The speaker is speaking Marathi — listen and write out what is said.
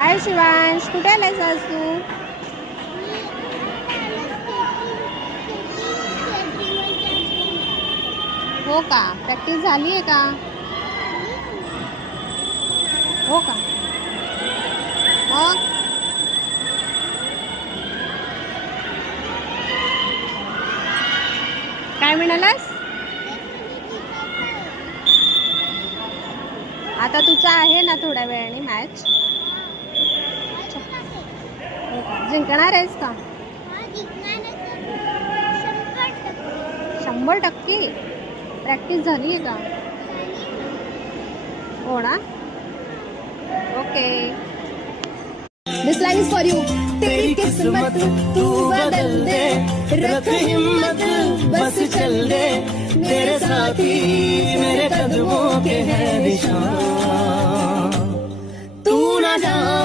हाय शिवांश, कुठे आलायस आज तू? हो का? प्रॅक्टिस झाली आहे का? हो का? मग काय म्हणालास? आता तुझा आहे ना थोड्या वेळाने मॅच. हो का? जिंकणार आहेस का? 100%? प्रॅक्टिस झाली आहे का? हो ना? Okay. This line is for you. तेरी किस्मत तू बदल दे, रख हिम्मत बस चल दे, तेरे साथी मेरे कदमों के है निशान. तू ना जान